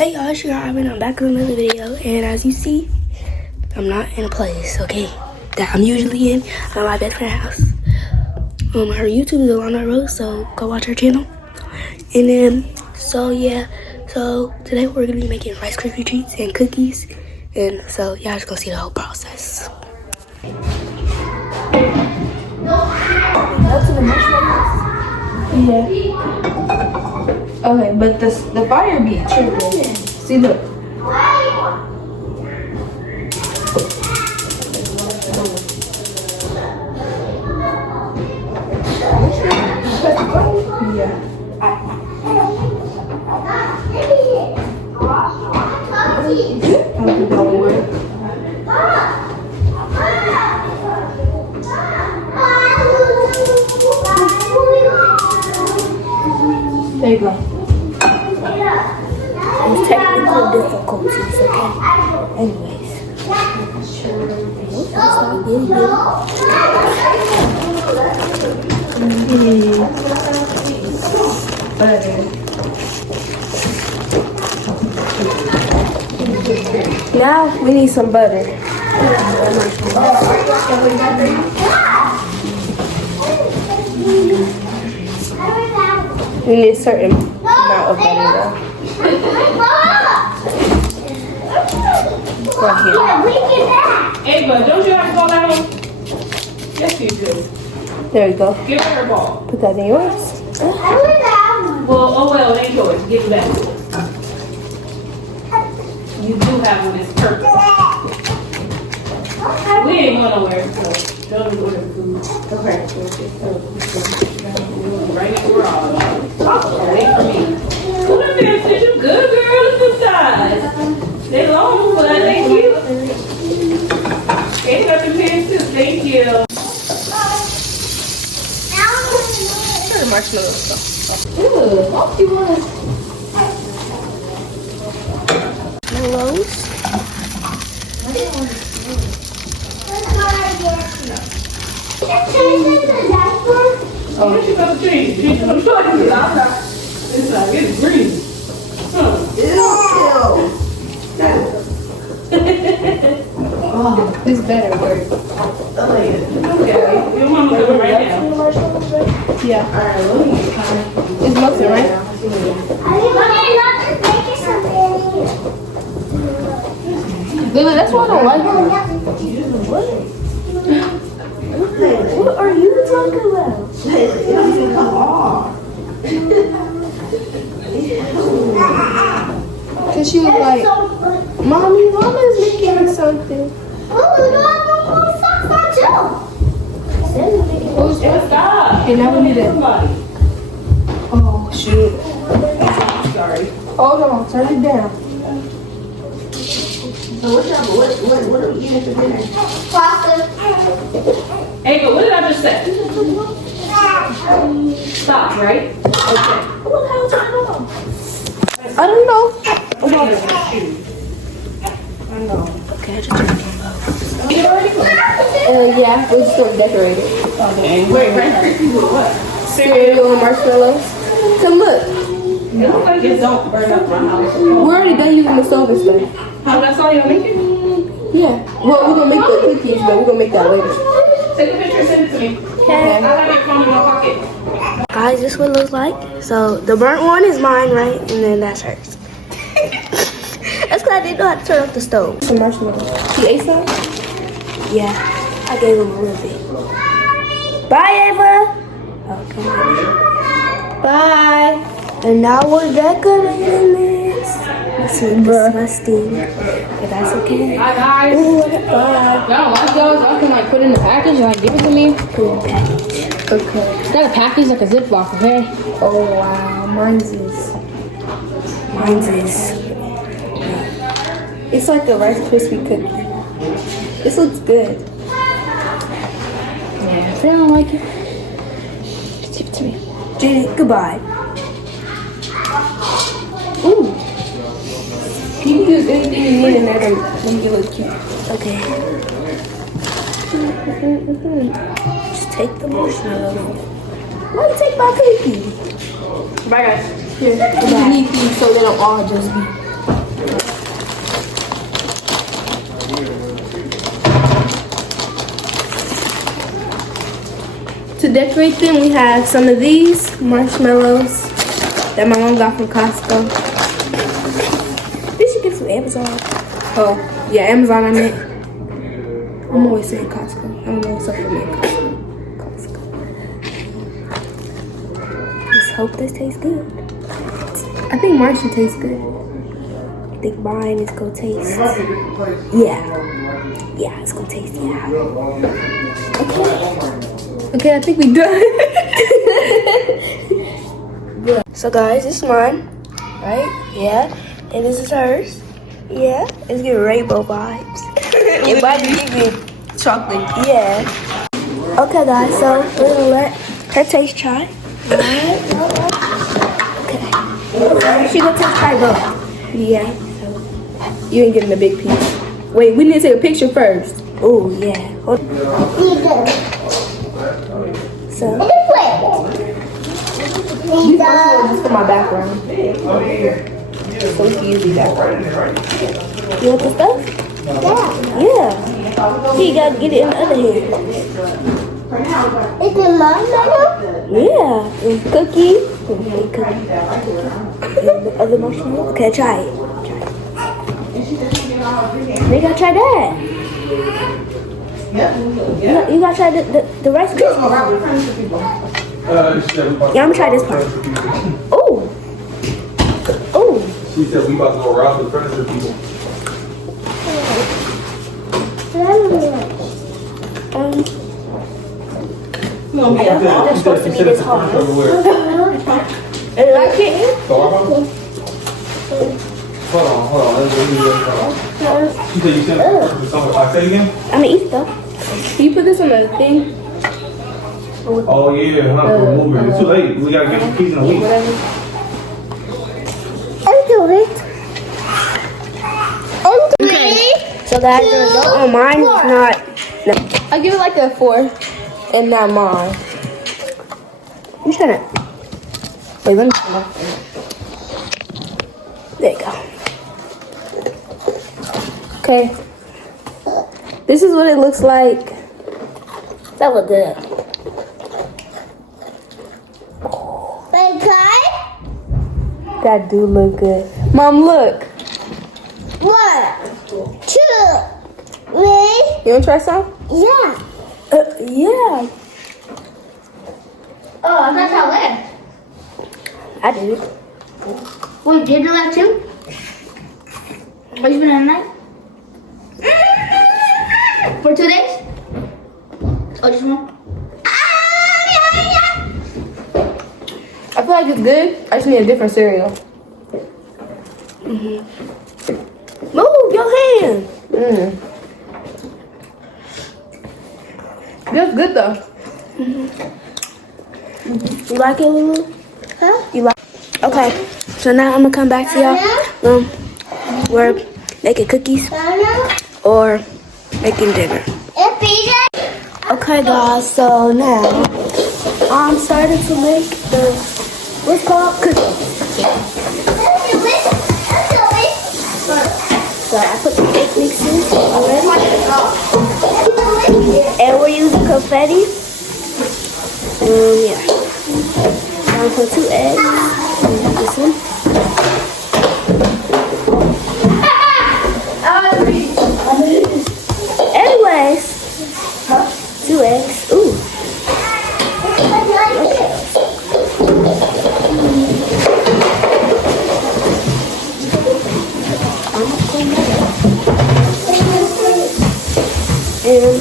Hey y'all, it's your Aubree. I'm back with another video, and as you see, I'm not in a place, okay, that I'm usually in at my best friend's house. Her YouTube is on that road, so go watch her channel. And then, so today we're gonna be making Rice Krispie treats and cookies, and so y'all just gonna see the whole process. Up to the marshmallows. Yeah. Okay, but the fire be tripping. See, look. Yeah. There you go. It's technical difficulties, okay? Anyways. Now we need some butter. We need a certain amount of butter though. Right here. Hey, but don't you have to go down? Yes, you do. There we go. Give her a ball. Put that in yours. Well, oh well, it ain't yours. Give it back. You do have one. It's perfect. We ain't going nowhere, so don't order food. Okay. Right now, we're all wait for me. Look at this. Is you good, girl? Look at the size. They long, but thank you. They got the pants too. Thank you. Where the marshmallows go? Ooh, all you want is Marshmallows. oh, what you gonna change? She's gonna show you. It's like, it's green. Huh. Oh, this better work. Okay. Your mama's coming right now. Yeah. Alright, let me get kind. It's melting, right? Baby, that's why I don't like it. What are you talking about? It doesn't come off. Cause she was like, Mommy, Mama's making me something. Stop. Okay, now we need it. Oh, shoot. Sorry. Hold on, turn it down. So what are we eating for dinner? Hey, but what did I just say? Stop, right? Okay. I don't know. Okay, I just turned it on. Yeah, we're just gonna decorate it. Okay. Wait, right? What? Cereal and marshmallows. Come look. It looks like it don't burn up my house. We're already done using the stove and stuff. How, that's all you're making? Yeah. Well, we're gonna make the cookies, but we're gonna make that later. Take a picture and send it to me. Okay. I have your phone in my pocket. Guys, this is what it looks like. So the burnt one is mine, right? And then that's hers. That's because I didn't know how to turn off the stove. Some marshmallows. She ate some? Yeah. I gave him a little bit. Bye, Ava. Okay. Bye. And now we're decorating this. It's disgusting. But that's okay. Hi, guys. Ooh, bye. Y'all like those? I can like put it in the package and like give it to me. Put in the package. Okay. Not a package, like a Ziploc, okay? Oh, wow. Mine's is. It's like a Rice Krispie cookie. This looks good. Yeah, if they don't like it, just give it to me. Judy, goodbye. Ooh. You can use anything you need in there to make it look cute. Okay. Just take the marshmallow. Why you take my cookie? Bye, guys. Here, you need these so they don't all just be. to decorate them, we have some of these marshmallows that my mom got from Costco. Did she get some Amazon? Oh, yeah, Amazon I meant. I'm always saying Costco. I don't know what's up with me. Costco. Let's hope this tastes good. I think mine should taste good. I think mine is gonna taste. Yeah. Yeah, it's gonna taste, yeah. Okay, I think we done. So guys, this is mine, right? Yeah. And this is hers. Yeah. It's giving rainbow vibes. It might be giving chocolate. Yeah. Okay guys, so we're gonna let her taste try. Alright. Okay. She gonna taste try both. Yeah. You ain't getting a big piece. Wait, we need to take a picture first. Oh yeah. Hold on. So these are just for my background. So we can use these background. You want the stuff? Yeah. See, you gotta get it in the other hand. Is it marshmallow? Yeah. And cookie. And the other marshmallow. Okay, try it. You gotta try that. You gotta try the rice Krispies. Yeah, I'm gonna try this part. Oh. Oh. She said we about to go around the furniture people. They're supposed to be this hard. And like it? Hold on. She said you sent her something. I say again? I'm gonna eat though. Can you put this on the thing? Oh yeah, huh? Movement. It's too late. We gotta get some keys in a week. Whatever. So guys, the result on mine is not. No. I'll give it like a 4, and not mine. I'm trying to. Wait, let me. There you go. Okay. This is what it looks like. That look good. That do look good. Mom, look. 1, 2, 3. You wanna try some? Yeah. Yeah. Oh, I thought I left. I did it. Wait, did you left too? What you been on night? For 2 days? Oh, just one? I feel like it's good. I just need a different cereal. Move your hand. That's good though. You like it, Lulu? Huh? You like? Okay. So now I'm gonna come back to y'all. We're making cookies or making dinner. Okay, guys. So now I'm starting to make the what's called cookies. So I put the cake mixes already, and we're using confetti. Yeah. I'm gonna put 2 eggs. This one. Anyways, 2 eggs. Ooh. And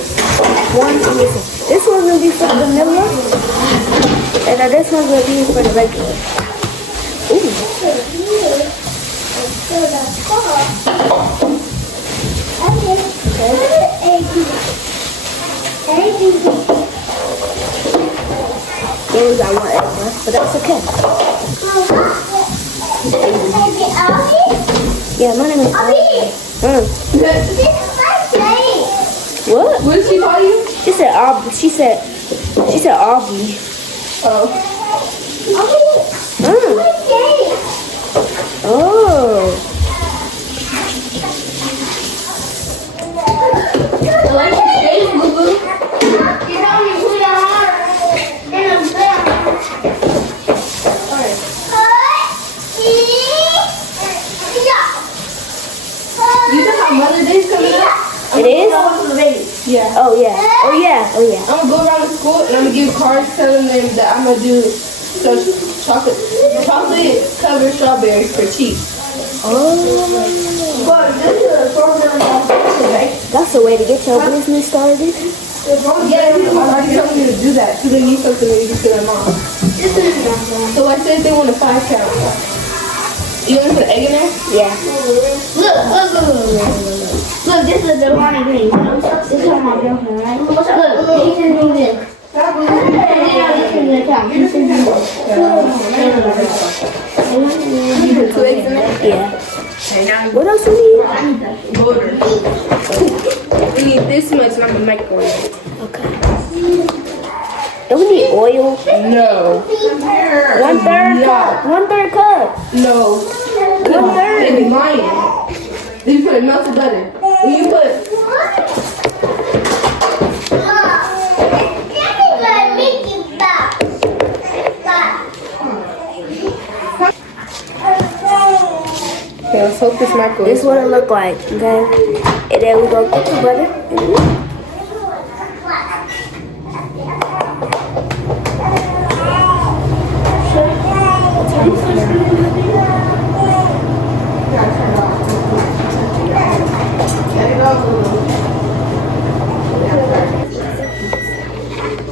1 missing. This one's gonna be for the vanilla, and then this one's gonna be for the regular. Ooh. Those I want extra, but that's okay. Yeah, my name is Aubree. What? What did she call you? She said Aubree. She said Aubree. Oh. Oh. Yeah. Oh yeah. Oh yeah. Oh yeah. I'm gonna go around the school and I'm gonna give cards telling them that I'm gonna do chocolate covered strawberries for cheap. Oh. But this is a strawberry right? That's the way to get your business started. Yeah, people already told me to do that. So they need something to give to their mom. So I said they want a 5 count. You want to put an egg in there? Yeah. Look, this is the Ronnie green. This is my girlfriend, right? Look, he just do this. You put 2 eggs in there? Yeah. What else do we need? Butter. We need this much and I'm gonna microwave it. Okay. Don't we need oil? No. 1/3 cup. 1/3 cup. No. 1/3. They be lying. Then you put melted butter. When you put okay, let's hope this microwave. This is what it look like, okay? And then we gonna put the butter.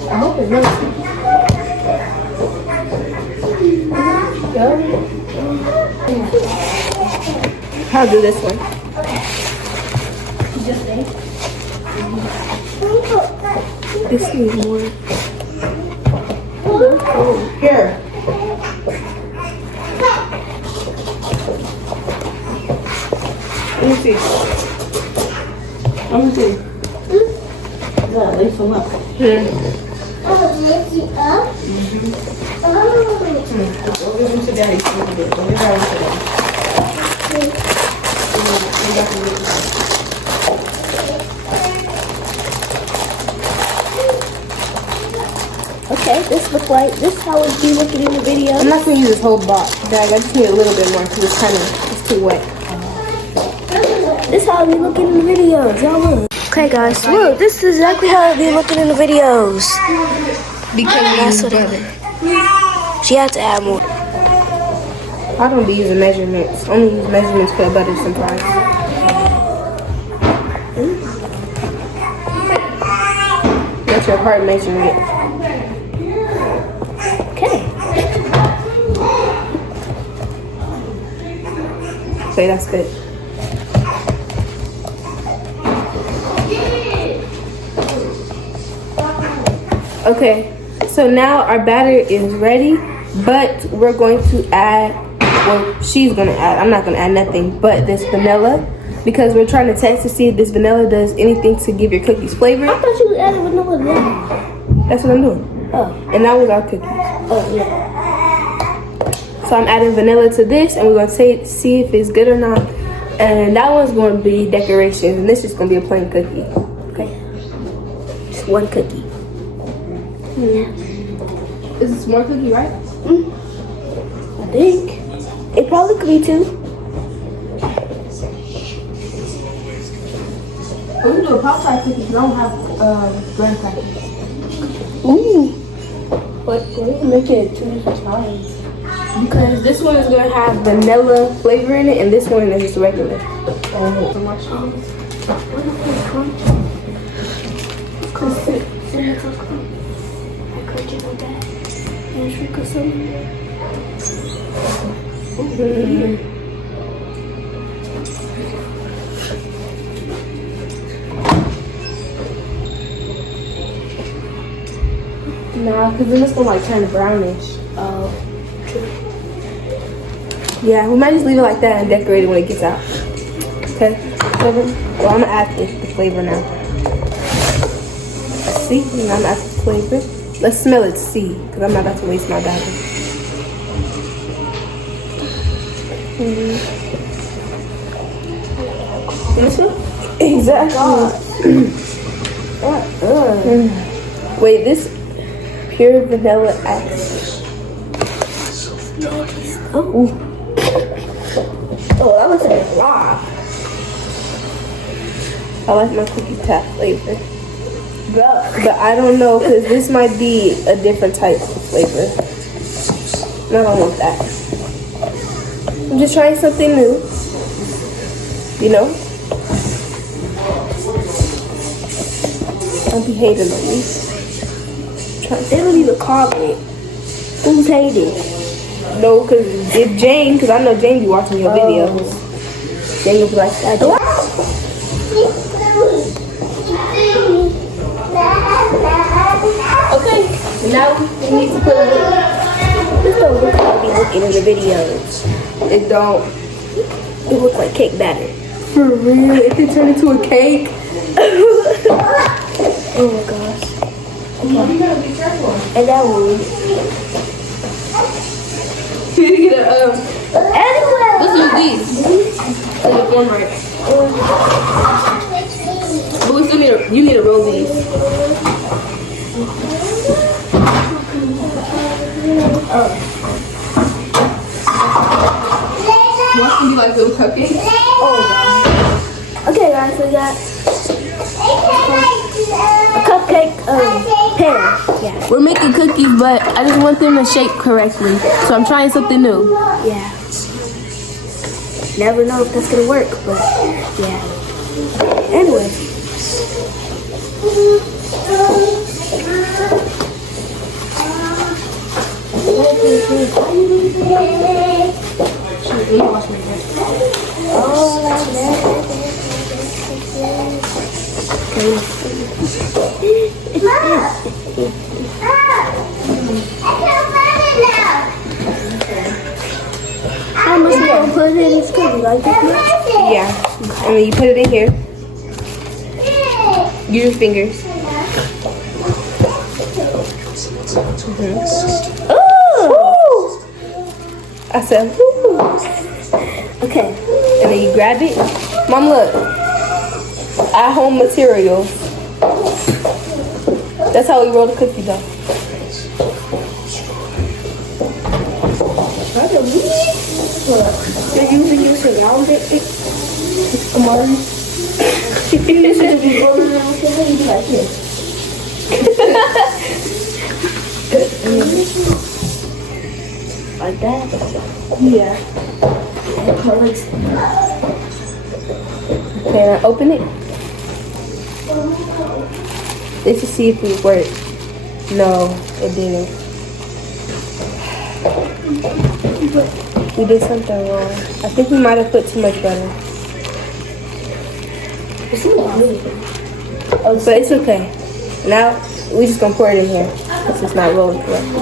I hope it looks I'll do this one. This needs more. Here. Let me see. Let me see. Yeah, lace them up. Here. Go give them to daddy. Go give that one to daddy. Okay, this how it be looking in the video. I'm not gonna use this whole box bag. I just need a little bit more because it's too wet. This how it be looking in the videos. Y'all look. Okay guys, look, this is exactly how it be looking in the videos. Because That's what it is. She had to add more. I don't be using measurements. Only use measurements for butter sometimes. That's your heart measurement. Okay. Okay, that's good. Okay, so now our batter is ready, but we're going to add, well, she's gonna add, I'm not gonna add nothing, but this vanilla, because we're trying to test to see if this vanilla does anything to give your cookies flavor. I thought you was adding vanilla there. That's what I'm doing. Oh. And that was our cookies. Oh yeah. So I'm adding vanilla to this, and we're gonna see if it's good or not. And that one's gonna be decorations, and this is gonna be a plain cookie. Okay. Just one cookie. Yeah. Is this more cookie, right? I think. It probably could be 2. We can do a pop size cookie because I don't have graham crackers. Ooh. But we can make it 2 different times. Because this one is gonna have vanilla flavor in it, and this one is just regular. Nah, because then it's gonna like turn brownish. Oh. Yeah, we might just leave it like that and decorate it when it gets out. Okay. Well, I'm gonna add the flavor now. See, and I'm gonna add the flavor. Let's smell it, see, because I'm not about to waste my batter. Exactly. Wait, this pure vanilla ice. Oh. Oh, that looks like a lot. I like my cookie tart flavor. But I don't know because this might be a different type of flavor. And I don't want that. I'm just trying something new. You know? Don't be hating on me. They don't even call it. Who's hating? No, because if Jane, because I know Jane be watching your videos. Jane will be like, that. Okay, now we need to put This don't look like I be looking in the videos. it don't. It looks like cake batter. For real, it can turn into a cake. Oh my gosh. And that one. You need to get a, Anyway. let's use these. So the form right. But we still need to, you need to roll these. What's gonna be like little cupcakes? Okay guys, so we got a cupcake pear. Yeah. We're making cookies, but I just want them to shape correctly. So I'm trying something new. Yeah. Never know if that's gonna work, but yeah. Anyway. How much we gonna put in this cookie? Like this much? Yeah. And then you put it in here. Use your fingers. Ooh! I said, woo. Okay. And then you grab it. Mom, look. At home materials. That's how we roll the cookie dough. You're using your surround it. Come on. You should be rolling around with your hand like this. Like that? Yeah. Okay, now open it. Let's just see if it worked. No, it didn't. We did something wrong. I think we might have put too much butter. Oh, but it's okay. Now we just gonna pour it in here because it's not rolling correctly.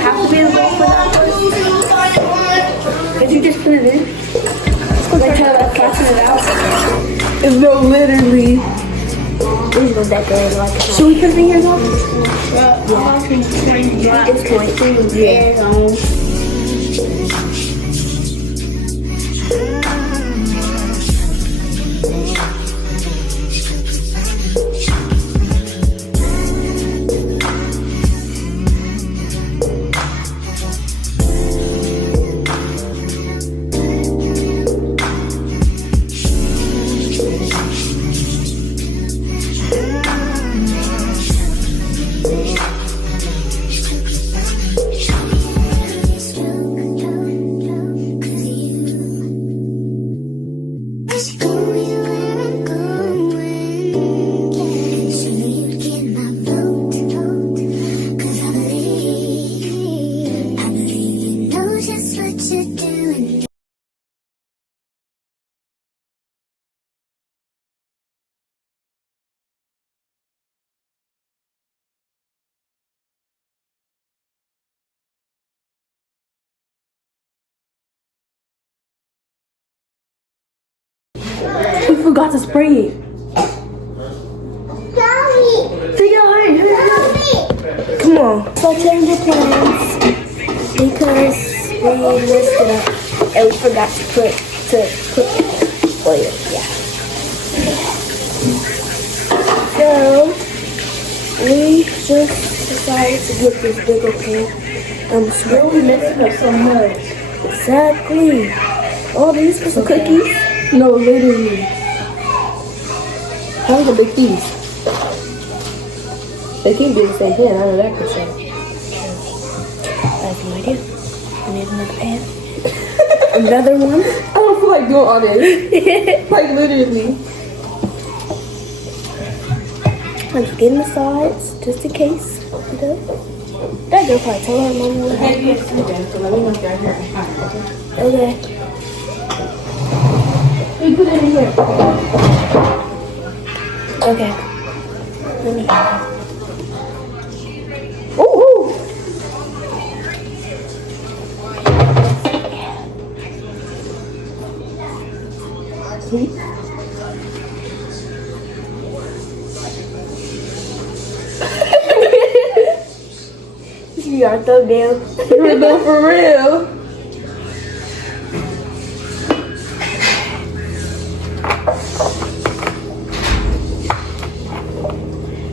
Have to be a roll for that first. If you just put it in, like try to flatten it out. It's no literally. This was that good. Like, Should we put it in here though? it's going to be We forgot to spray it. Come on. So change your plans because we messed it up and we forgot to put oil. Yeah. So we just decided to get this bigger pan. I'm sure we messed it up so much. Exactly. Oh, these for some cookies? No, literally. How was a big piece? They can't be the same pan. I know that for sure. I have no idea. I need another pan. Another one. I don't feel like doing all this. Like literally. I'm just getting the sides just in case. That girl probably told her mom what happened. Okay. You put it in here. Okay. Let me. Ooh. You are so damn. No, for real.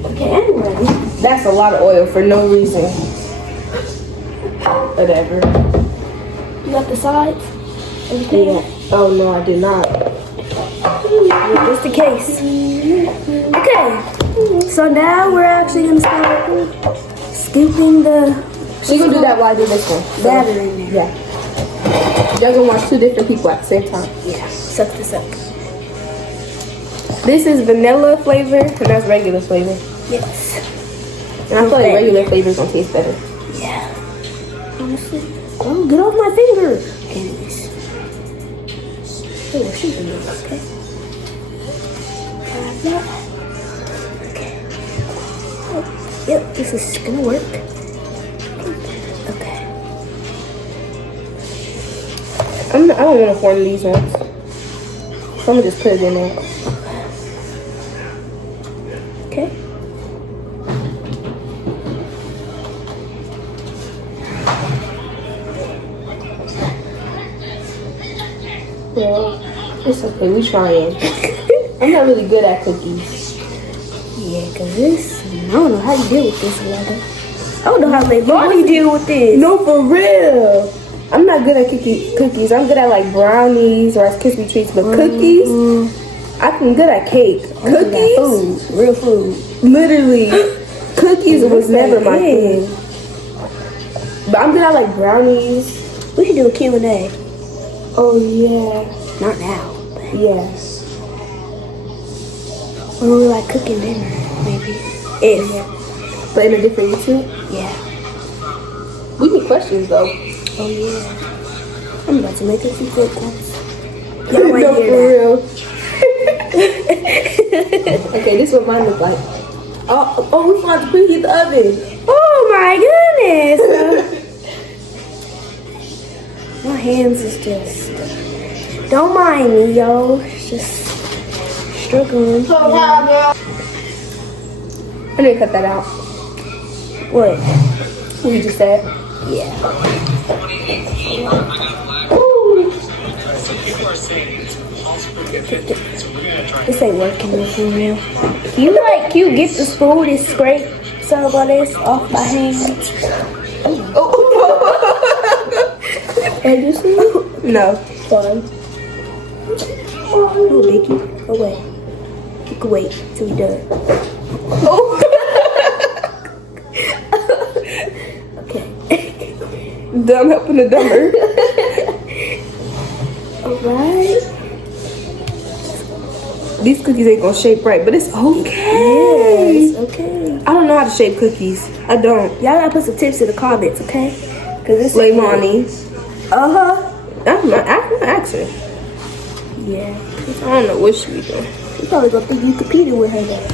Okay, anyway. That's a lot of oil for no reason. Whatever. You got the sides? Everything? Yeah. Oh no, I did not. Just in case. Okay. So now we're actually gonna start scooping the We're gonna do that while I do this one. batter in there. Yeah. Y'all gonna watch two different people at the same time. Yeah. Suck this up. This is vanilla flavor and that's regular flavor. Yes. And I feel like regular flavors don't taste better. Yeah. Honestly. Oh, get off my finger. Anyways. Oh, we're shooting this, okay? Okay. Oh, yep, this is gonna work. Okay. I don't want to form these ones. So I'm gonna just put it in there. Okay. Well, it's okay. We trying. I'm not really good at cookies. Yeah, cause this, I don't know how you deal with this, Lada. I don't know how my body deal with this. No, for real. I'm not good at cookies. I'm good at like brownies or Rice Krispie treats, but cookies, I'm good at cake. Cookies, Food, real food. literally, cookies was never my thing. But I'm good at like brownies. We should do a Q&A. Oh yeah, Not now, but yeah. when we're like cooking dinner, maybe. If. But in a different YouTube. Yeah. We need questions though. Oh yeah. I'm about to make a few good ones. Y'all want No, to for hear real. Okay, this is what mine looks like. Oh, we forgot to preheat the oven. that? Oh my goodness. My hands is just, don't mind me, yo. It's just struggling. I need to cut that out. What? What you just said. Yeah. This ain't working for real. Can you get the spoon and scrape some of this off my hands? And this one? No. Fine. No, Vicky. Oh, wait. You can wait till we're done. Okay. Dumb helping the dumber. Alright. These cookies ain't gonna shape right, but it's okay. Yes, okay. I don't know how to shape cookies. I don't. Y'all gotta put some tips in the comments, okay? Cause this Leimani. Uh-huh. I'm not asking. Yeah. I don't know what she be doing. You probably gonna think you competed with her though.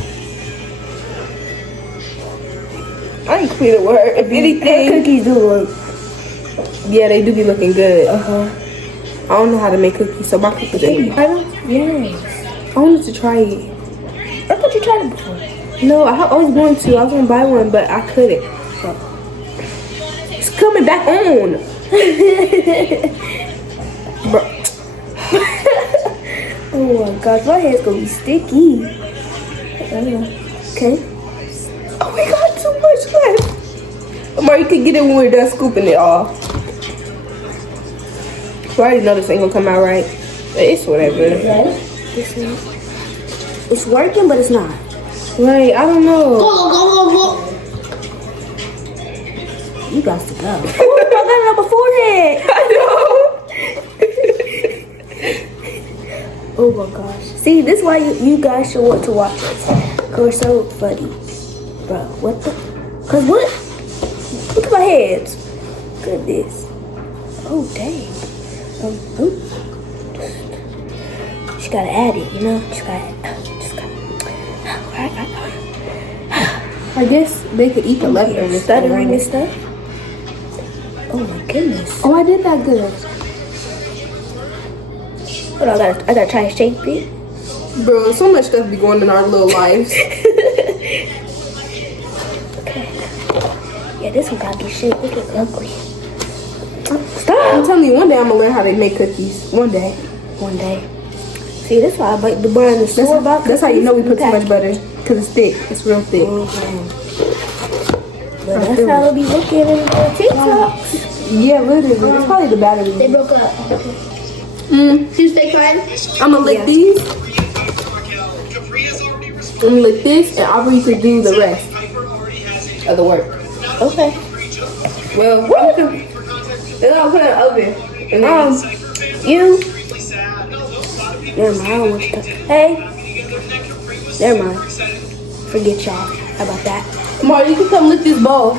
I ain't competing with her. If Her anything, cookies do look. yeah, they do be looking good. Uh-huh. I don't know how to make cookies, so my cookies ain't. Yes. I wanted to try it. I thought you tried it before. No, I was going to. I was gonna buy one, but I couldn't. It's coming back on. Bro. Oh my gosh, my hair's gonna be sticky. Okay. Oh, we got too much left. Amar, you can get it when we're done scooping it off. I already know this ain't gonna come out right. But it's whatever. Right? This one. It's working, but it's not. Right, I don't know. You got to go. Ooh, I got it up a forehead. Oh my gosh. See, this is why you guys should want to watch us. Cause we're so funny. Bro, what the? Cause what? Look at my hands. Goodness. Oh, dang. Ooh. Just gotta add it, you know? Just gotta. I guess they could eat the leftovers. Stuttering and stuff. Oh my goodness. Oh, I did that good. Hold on, I gotta try to shape it. Bro, so much stuff be going in our little lives. Okay. Yeah, this one gotta be shaped. Look at ugly. I'm Stop! telling you, one day I'm gonna learn how to make cookies. One day. One day. See, that's why I like the butter in the store about. That's how you know we put too much butter. Cause it's thick. It's real thick. But that's how it'll be looking in the TikToks. Yeah, literally. It's probably the battery. They broke up. Tuesday friends. I'm gonna lick these. I'm gonna lick this, and Aubree could do the rest of the work. Okay. Well, what? Then I'll put it in the oven. And then You. Never mind. I don't want to. Hey. Never mind. Forget y'all. How about that? Mark, you can come lick this bowl.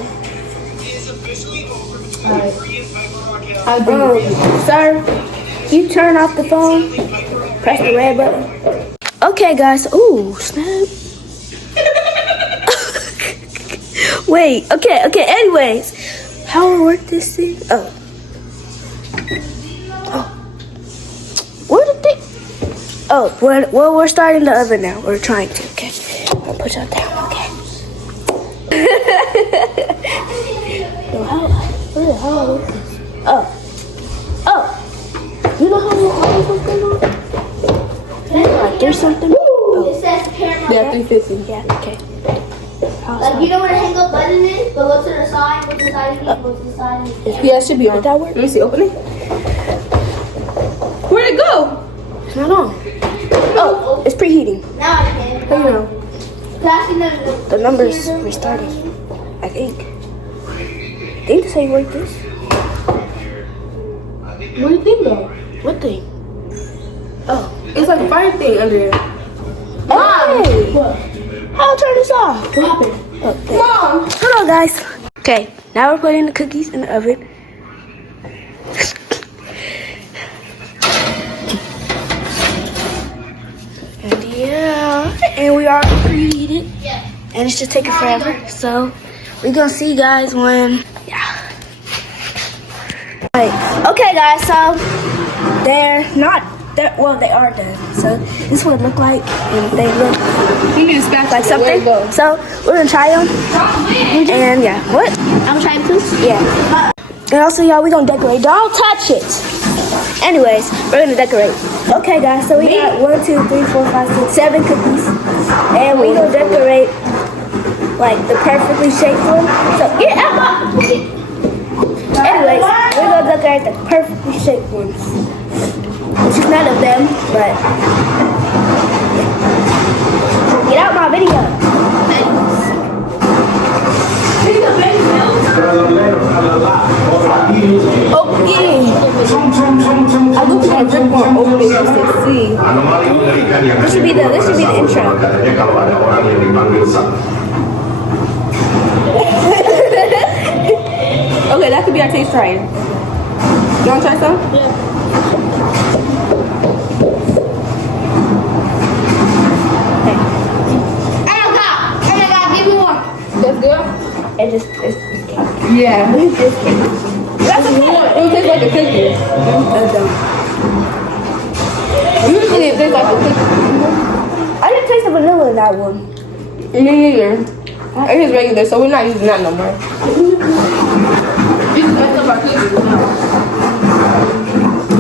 Alright. I'll do it. Sir, you turn off the phone. Press the red button. Okay, guys. Ooh, snap. Wait. Okay. Anyways, how will I work this thing? Oh. Where did they? Oh, well, we're starting the oven now. We're trying to. Okay. I'll put y'all down. Okay. So how I work this? Oh. You know how you always something on? Like there's something. It says camera. Yeah, 350. Yeah. Okay. Like you know where the hang up button is, but look to the side. Look to the side. Look to the side. Yeah, it should be on. Did that work? Let me see. Open it. Where'd it go? It's not on. Oh, it's preheating. Now I can. How you know? The numbers restarted. I think. They just say work this. Where'd the thing go? What thing? Oh. It's like a fire thing under there. Hey! I'll turn this off. What happened? Oh, there. Mom! Hold on, guys. Okay, now we're putting the cookies in the oven. And yeah, and we are preheated. And it's just taking forever. So we're gonna see you guys when, yeah. Right. Okay, guys, so they're not, well, they are done. So this is what it look like, and they look You need to spatula. like something. So we're gonna try them. And yeah, what? I'm trying to. Yeah. And also, y'all, we gonna decorate. Don't touch it. Anyways, we're gonna decorate. Okay, guys, so we got 1, 2, 3, 4, 5, 6, 7 cookies. And we gonna decorate like the perfectly shaped one. So get out. Anyways, we're gonna decorate the perfectly shaped ones. Which is none of them, but get out my video. Okay. I looked at the rip one over there just to see. This should be the intro. Okay, that could be our taste trying. You want to try some? Yeah. Oh my god, give me more. That's good? It's Yeah. That's okay. It would taste like a cookie. Usually it tastes like a cookie. I didn't taste the vanilla in that one. Me neither. It is regular, so we're not using that no more. This is messed up our cookies now.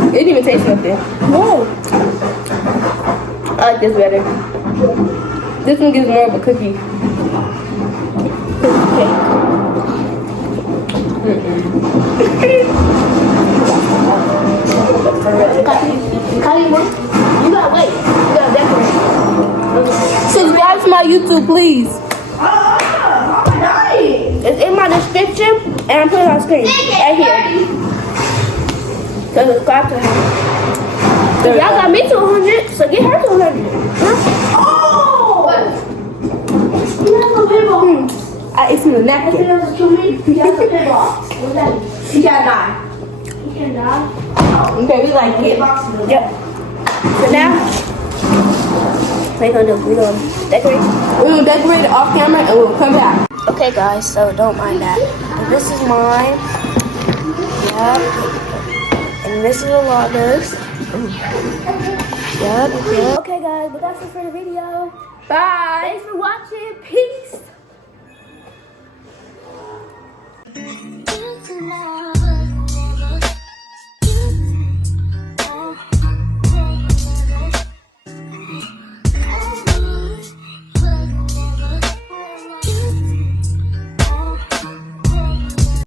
It didn't even taste nothing. No. I like this better. This one gives more of a cookie. Kylie, what? You gotta wait. You gotta decorate. Subscribe to my YouTube, please. I'm dying. It's in my description, and I'm putting it on screen right here. So subscribe to her. Y'all got me to 100, so get her to 100. Huh? Oh! You have a big box. I ate some of the napkin. You have a big box. What's that? You got 9. You can 9? Okay, we like it. Box. Yep. So now, what are you gonna do? We're gonna decorate. We're gonna decorate it off camera and we'll come back. Okay, guys, so don't mind that. And this is mine. Yep. And this is Alana's. Yep. Okay, guys, but that's it for the video. Bye. Thanks for watching. Peace. Tomorrow.